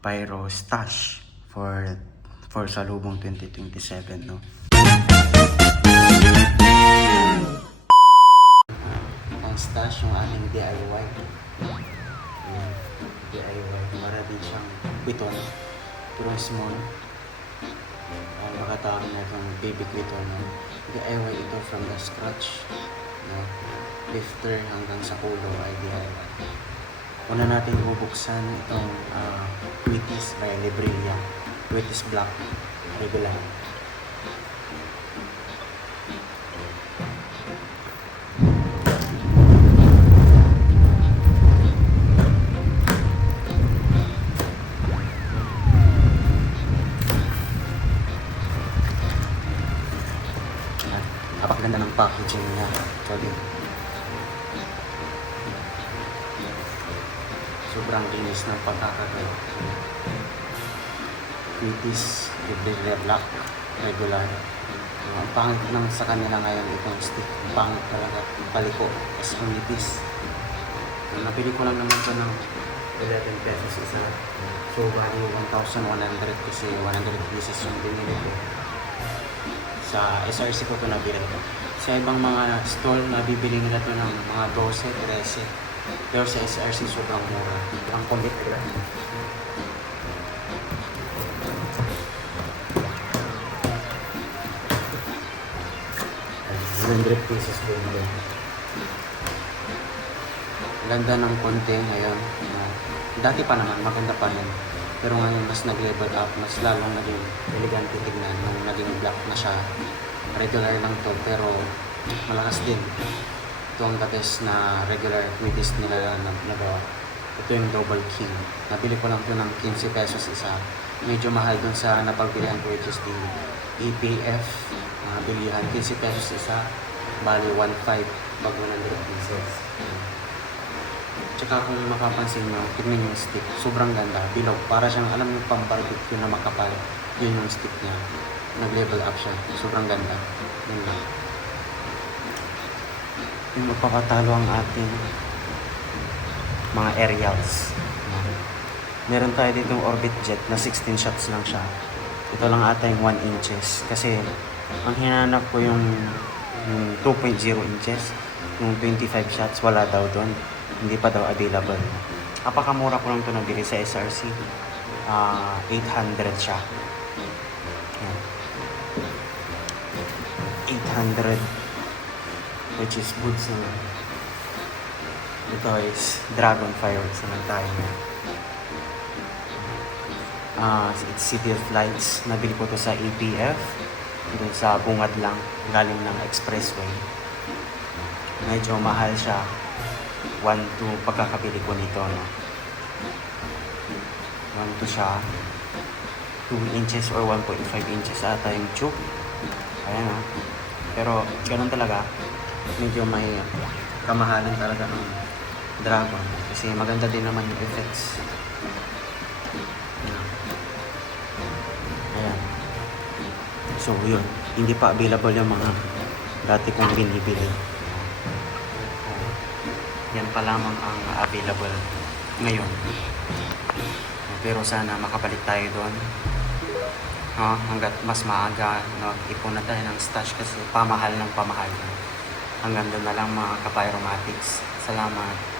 Pyro stash for salubong 2027, no? Ang stash yung ating DIY. DIY. Para din siyang piton. Pero small. Makatawag na itong baby piton. No? DIY ito from the scratch. No? Lifter hanggang sa ulo ay DIY. Una natin bubuksan itong Wheaties by Librilla. Wheaties Black. Regular. Napakaganda ng packaging niya. Solid. Sobrang linis ng pagkakagawa. Wheaties, Librilla Black, regular. Ang pangit lang sa kanila ngayon itong stick. Ang pangit talaga. Paliko. Kasi ang Wheaties. Nabili ko lang naman ito ng 11 pesos isa. So, value 1,100 kasi 100 pieces yung binili ko. Sa SRC ko ito nabili. Sa ibang mga store, nabibili nila ito ng mga 12, 13. Pero sa SRC, sobrang mura. Ang kulit nila. 100 pesos po yun. Ganda ng konti ngayon. Dati pa naman, maganda pa rin. Pero ngayon, mas nag-level up, mas lalong naging elegante tignan nung naging black na siya. Regular lang to, pero malakas din. Ito ang the best na regular Wheaties nila na nagawa. Ito yung Double King. Nabili ko lang ito ng 15 pesos isa. Medyo mahal dun sa napagbilihan ko, which is the EPF. Bilihan, 15 pesos isa. Bali 1.5 pag 100 pieces. Tsaka kung makapansin nyo, tignan yung stick. Sobrang ganda. Bilog. Para siyang, alam nyo, pang barbecue na makapal. Yun yung stick niya. Nag-level up siya. Sobrang ganda. Yun lang. Yung magpapatalo ang ating mga aerials. Meron tayo ditong Orbit Jet na 16 shots lang siya. Ito lang ata yung 1 inches. Kasi ang hinanap ko yung 2.0 inches. Yung 25 shots, wala daw doon. Hindi pa daw available. Napakamura ko lang ito nabili sa SRC. 800 siya. Yan. 800, which is good sa ito is Dragon Fireworks naman tayo na. It's City of Lights. Nabili ko to sa EPF. Doon sa bungad lang, galing ng expressway. Medyo mahal siya. 1.2 pagkakabili ko nito, no? 1.2 siya. 2 inches or 1.5 inches ata yung tube. Ayan, no? Pero ganun talaga. Medyo may kamahalan talaga ng Dragon. Kasi maganda din naman yung effects. Ayan. So, yun. Hindi pa available yung mga dati kong binibili. Yan pa lamang ang available ngayon. Pero sana makabalik tayo doon. Hanggat mas maaga, nag-ipon na tayo ng stash kasi pamahal ng pamahal. Hanggang doon na lang mga kapyromatics. Salamat.